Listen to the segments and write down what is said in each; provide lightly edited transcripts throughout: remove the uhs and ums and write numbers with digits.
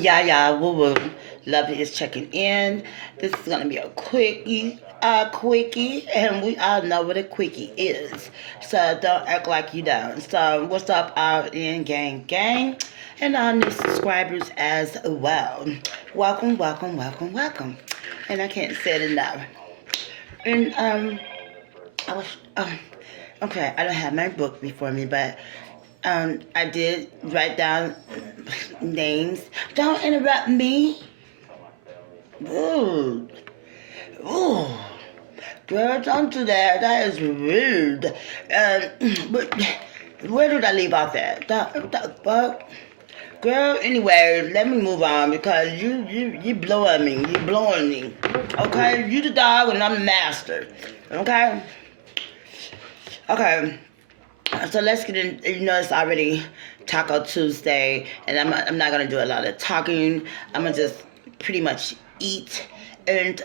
Yeah, woo woo. Lovely is checking in. This is gonna be a quickie, and we all know what a quickie is. So don't act like you don't. So what's up, out in gang, and our new subscribers as well. Welcome, welcome, welcome, welcome. And I can't say it enough. And I was okay. I don't have my book before me, but I did write down names. Don't interrupt me. Ooh, ooh. Girl, don't do that. That is rude. But where did I leave off at? The fuck? Girl, anyway, let me move on because you blowing me. You blowing me. Okay? You the dog and I'm the master. Okay? Okay. So let's get in. You know, it's already Taco Tuesday, and I'm not gonna do a lot of talking. I'm gonna just pretty much eat and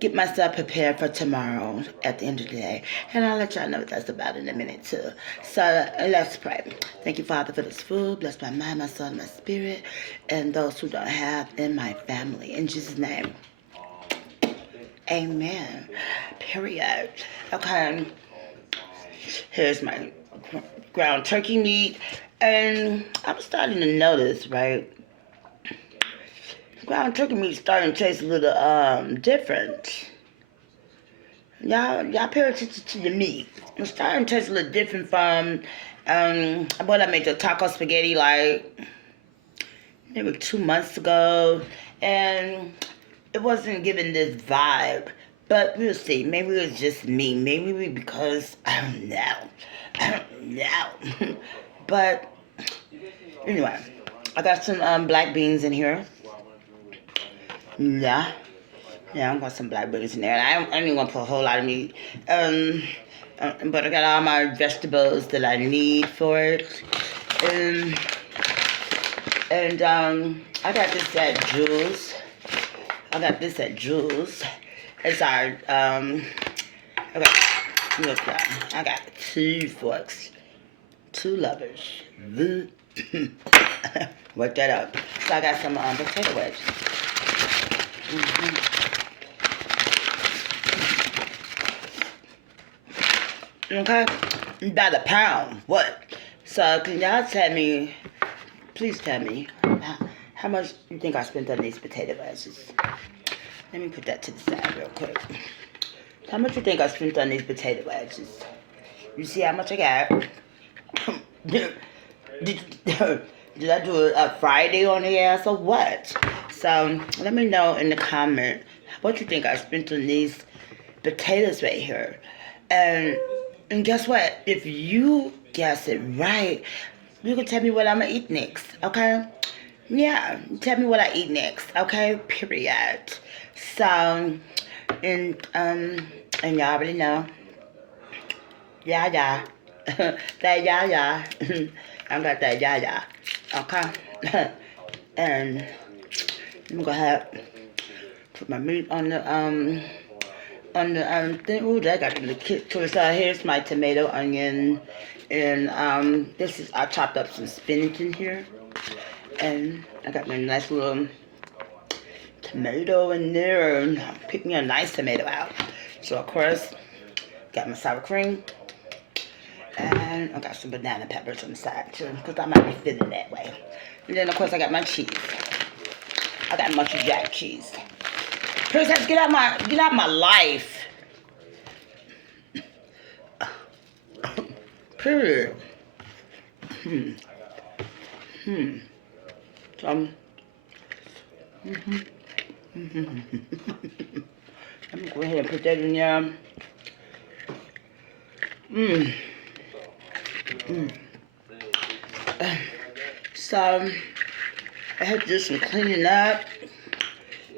get myself prepared for tomorrow at the end of the day. And I'll let y'all know what that's about in a minute too. So let's pray. Thank you, Father, for this food. Bless my mind, my soul, and my spirit, and those who don't have in my family. In Jesus' name, Amen. Period. Okay. Here's my ground turkey meat. And I'm starting to notice, right? Ground turkey meat starting to taste a little different. Y'all pay attention to the meat. It's starting to taste a little different from what I made the taco spaghetti like maybe 2 months ago. And it wasn't giving this vibe. But we'll see. Maybe it was just me. Maybe because I don't know. I don't know. But anyway, I got some black beans in here. Yeah. Yeah, I got some black beans in there. And I don't even want to put a whole lot of meat. But I got all my vegetables that I need for it. And I got this at Jules. It's our okay. Look, I got 2 forks, 2 lovers. Work that up. So I got some potato wedges. Okay, about a pound. What? So can y'all tell me? Please tell me how much you think I spent on these potato wedges. Let me put that to the side real quick. How much you think I spent on these potato wedges? You see how much I got? did, did I do a Friday on the ass or what? So let me know in the comment what you think I spent on these potatoes right here. And guess what? If you guess it right, you can tell me what I'm gonna eat next, okay? Yeah, tell me what I eat next, okay? Period. So, and y'all already know. Yeah. That yeah. I got that yeah. Okay? And let me go ahead, put my meat on the thing. Ooh, that got the kick to it. So here's my tomato, onion, and this is I chopped up some spinach in here, and I got my nice little tomato in there, and pick me a nice tomato out. So of course, got my sour cream, and I got some banana peppers on the side too, because I might be feeling that way. And then of course I got my cheese. I got much jack cheese. Princess, get out my life. Period. Um. Let me go ahead and put that in there. So I had to do some cleaning up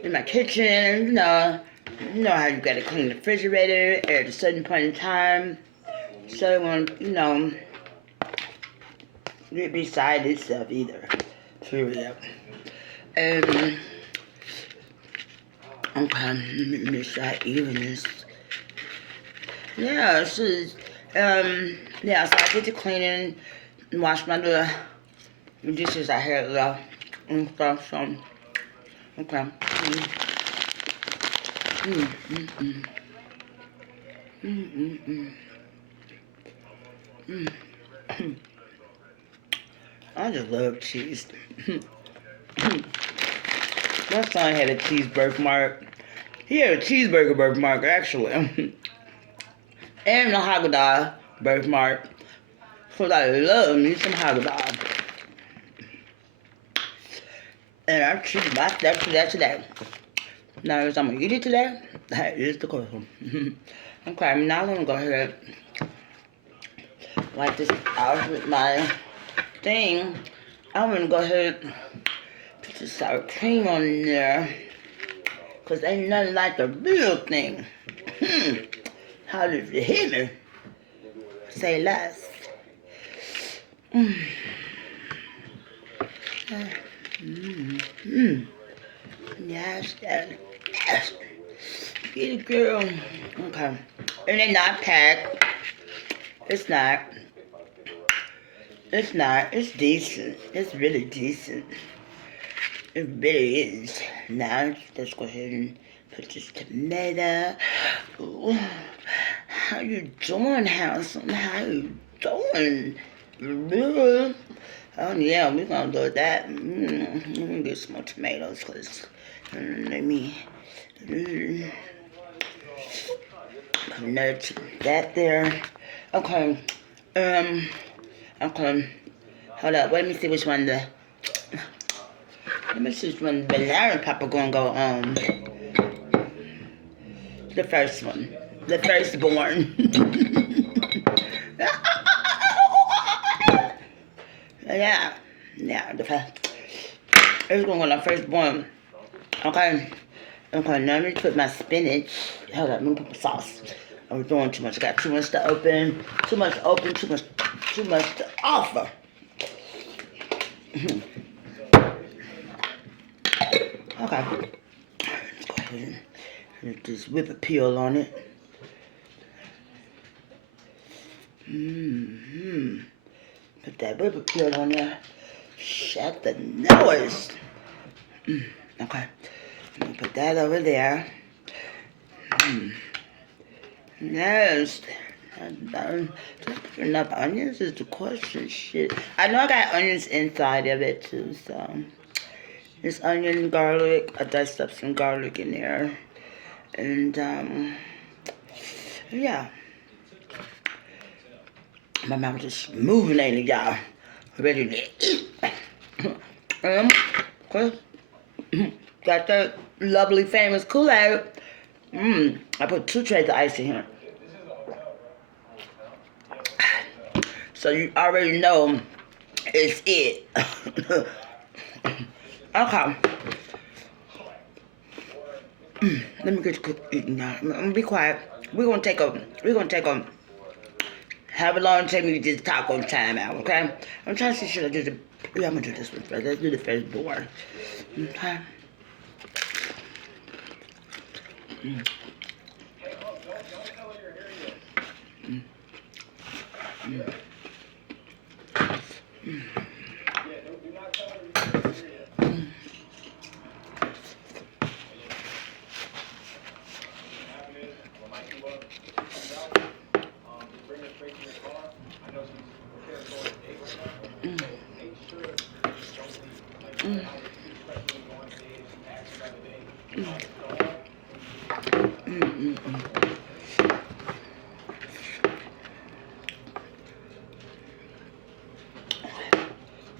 in my kitchen. You know how you gotta clean the refrigerator at a certain point in time. So it won't, get beside itself either. Period. And okay, let me make sure I even this. Yeah, so yeah, so I did the cleaning and washed my little dishes I had left. and stuff. So, okay. Mm, mm, mm. Mm, mm, mm. Mm. I just love cheese. My son had a cheese birthmark. He had a cheeseburger birthmark, actually. And a Haagen-Dazs birthmark. So I love me some Haagen-Dazs. And I choose that today. Now, if I'm going to eat it today, that is the question. Okay, now I'm going to go ahead and wipe this out with my thing. I'm going to go ahead and put the sour cream on there. Because ain't nothing like the real thing. How did you hear me? Say less. Mm. Mm. Yes, yes. Get it, girl. Okay. And it's not packed. It's not. It's not. It's decent. It's really decent. It really is. Now, let's go ahead and put this tomato. Ooh. How you doing, handsome? How you doing? Oh, yeah, we're gonna do that. Let me get some more tomatoes, because let me nudge that there. Okay. Okay. Hold up. Let me see which one the. Let me see which one the banana pepper gonna go on. The first one. The firstborn. Yeah. Yeah, the first. It's gonna go on the firstborn. Okay. Okay, now let me put my spinach. Hold up, let me put the sauce. I was doing too much. I got too much to open. Too much to offer. Okay. Let's go ahead and put this whipped peel on it. Put that whipped peel on there. Shut the noise. Okay. I'm gonna put that over there. Yes. Enough onions is the question. Shit. I know I got onions inside of it too, so. There's onion, garlic. I diced up some garlic in there. And, yeah. My mouth just moving lately, y'all. Ready to eat. Okay. Got that lovely, famous Kool-Aid. I put 2 trays of ice in here. So you already know it's it. Okay. Let me get to cook eating now. I'm gonna be quiet. We're gonna take a however long it take me to get the taco time out, okay? I'm trying to see, should I do the, yeah, I'm gonna do this one first. Let's do the firstborn. Okay.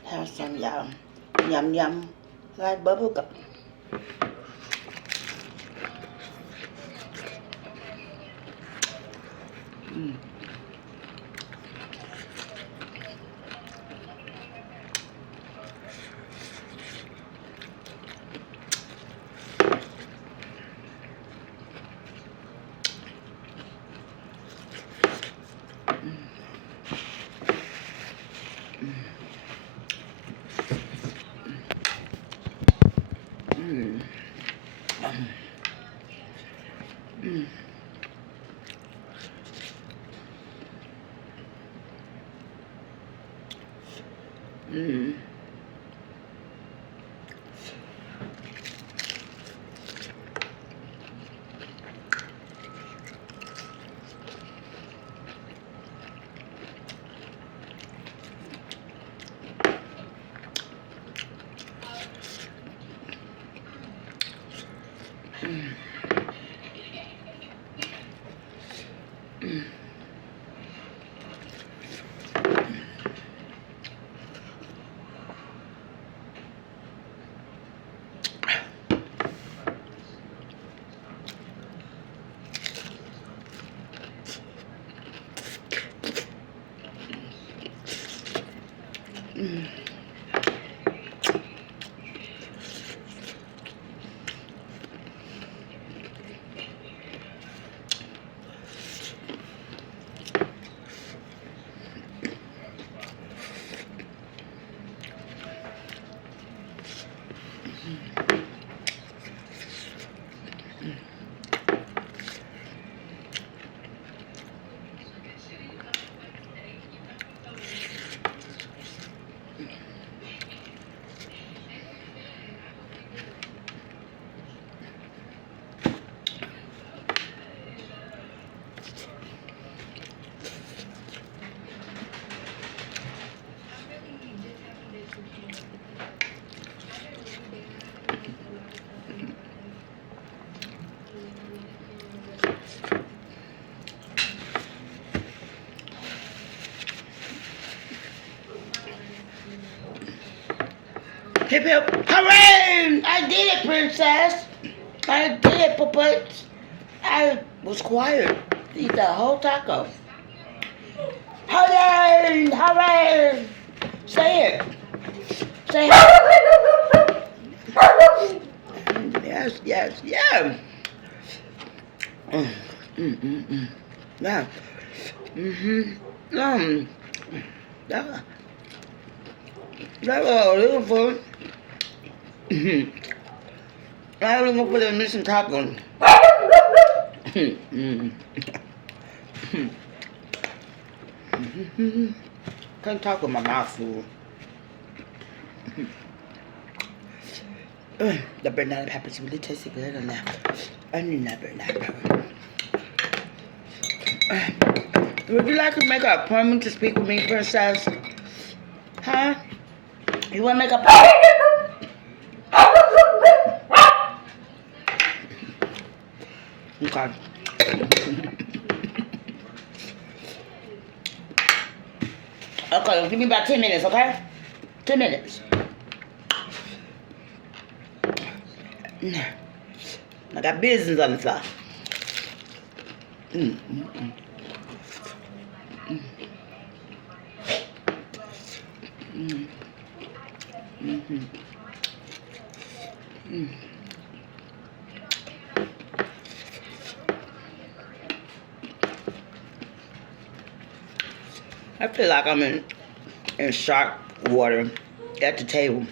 Have some yum yum like bubble gum. Hip hip, hooray! I did it, princess. I did it, puppets. I was quiet. Eat the whole taco. Hooray! Hooray! Say it. Say it. Yes, yes, yeah. Yeah. Yeah. That was a little food. I was gonna put in missing taco. Can't talk with my mouth full. The banana peppers really tasted good on that. I need that banana pepper. Would you like to make an appointment to speak with me, princess? Huh? You want to make a appointment? Okay. Okay, give me about 10 minutes, okay? 10 minutes. I got business on the side. I feel like I'm in shark water at the table.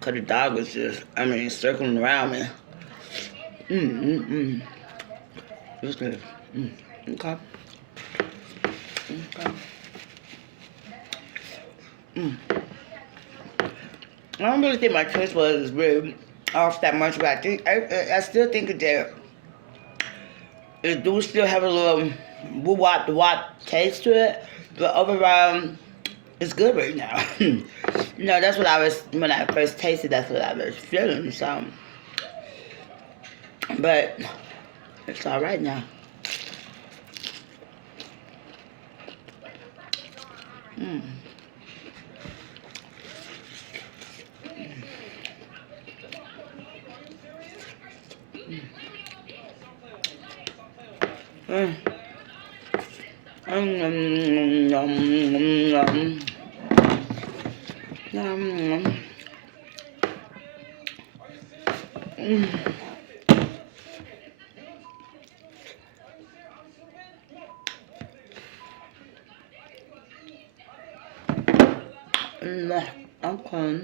Cause the dog was just, circling around me. It was good. Okay. Okay. I don't really think my taste was really off that much, but I still think that it do still have a little woo-wop taste to it, but overall, it's good right now. That's what when I first tasted, that's what I was feeling, so. But it's all right now. Okay.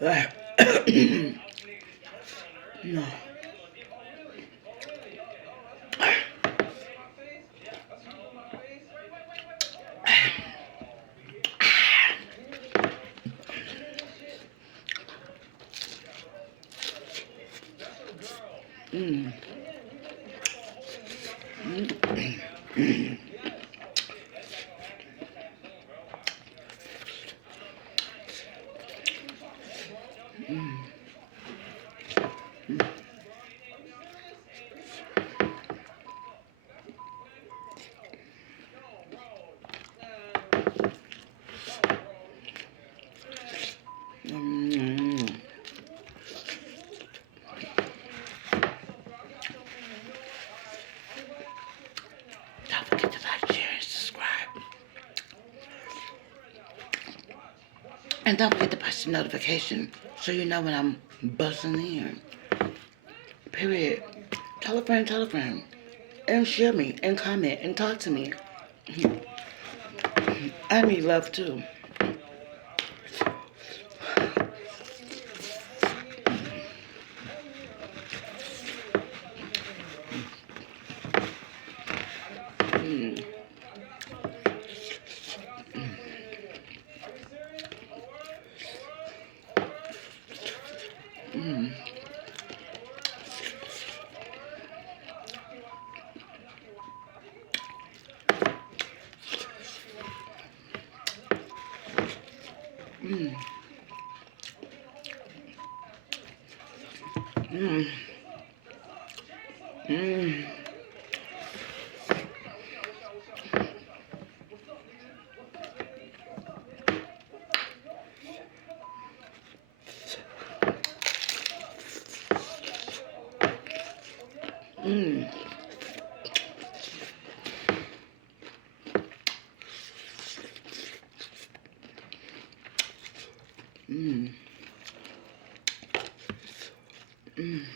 No. Mm. Mm. Don't forget to like, share, and subscribe. And don't forget to push the notification so you know when I'm busting in. Period. Tell a friend. And share me, and comment, and talk to me. I need love too. Mm. Mm. Mm. Mm. Mm. Mm. Mm. Mm.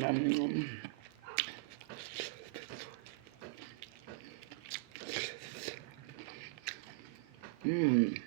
Mm. Mm.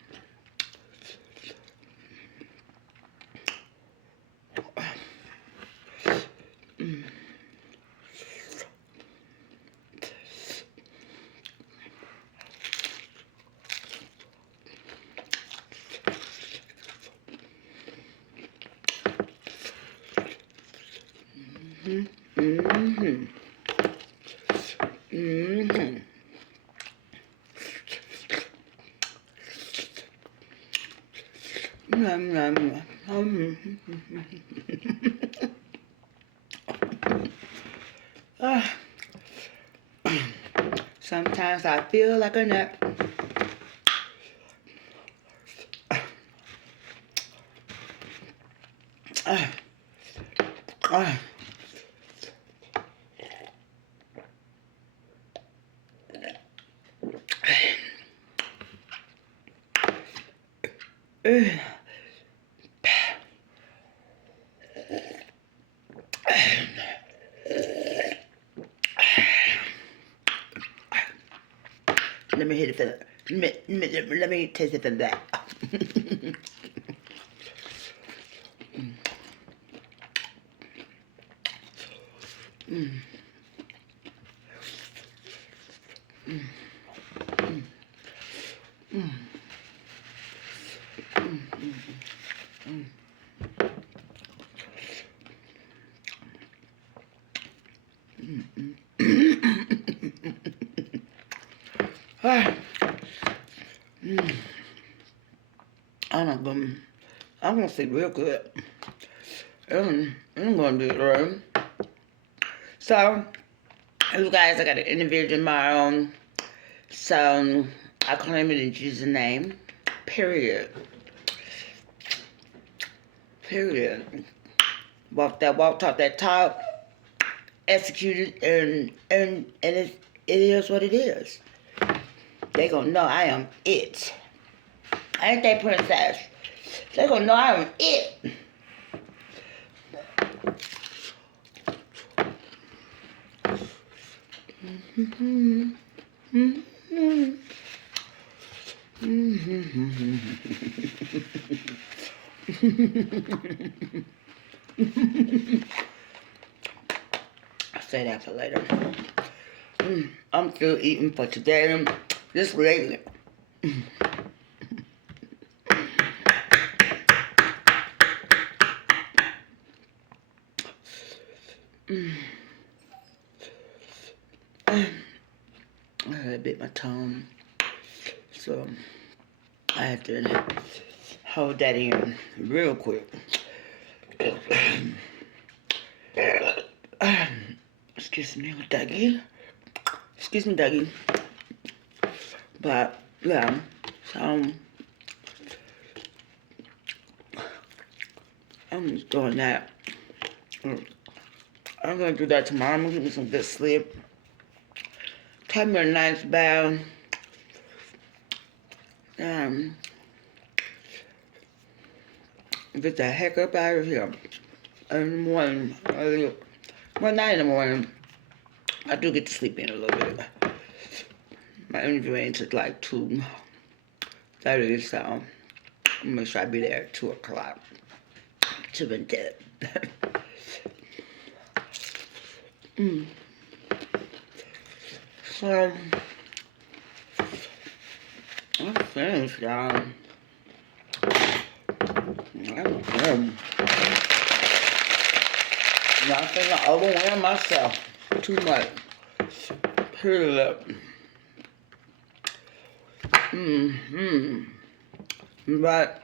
Mhm. Mhm. Mhm. Yum, yum, yum. Ah, sometimes I feel like a nut. Ah, ah. Let me hit it for let me taste it from that. Mm. Mm. Mm. Mm. Ah. Mm. I'm gonna sleep real good. I'm gonna do it right. So, you guys, I got an interview tomorrow. So, I claim it in Jesus' name. Period. Period. Walk that walk, talk that talk, execute it, and it is what it is. They gonna know I am it. Ain't they, princess? They gonna know I am it. I'll say that for later. I'm still eating for today. Just lately. I bit my tongue, so I have to hold that in real quick. Excuse me, Dougie. Excuse me, Dougie. But yeah, so I'm just doing that. I'm gonna do that tomorrow. I'm gonna get me some good sleep. Take me a nice bath. Get the heck up out of here. In the morning, well, not in the morning. I do get to sleep in a little bit. My interview ain't took like 2:30, so I'm gonna make sure I be there at 2 o'clock. To be dead. So, I'm finished, y'all. I'm done. I think I overwhelmed myself too much. Period. But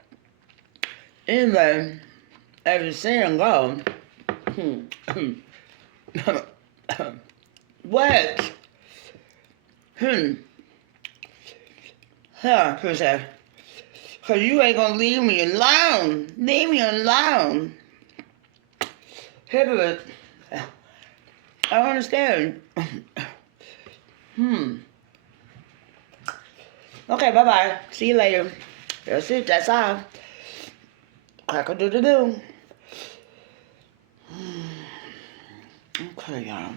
anyway, as the saying goes, what? Huh, princess? Cause you ain't gonna leave me alone. Leave me alone. Pivot. I don't understand. Okay, bye-bye. See you later. That's it. That's all. Crack-a-doo-doo-doo. Okay, y'all.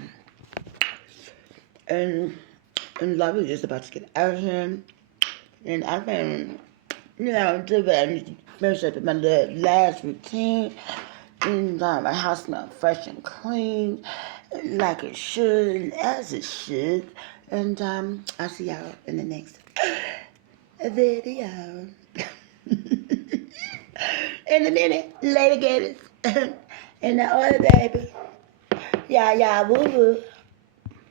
And love is just about to get out of here. And I've been, do that. Finish up my last routine. And my house smells fresh and clean, like it should, as it should. And I'll see y'all in the next video. In a minute, later, gators. In the order, baby. Yeah, woo woo.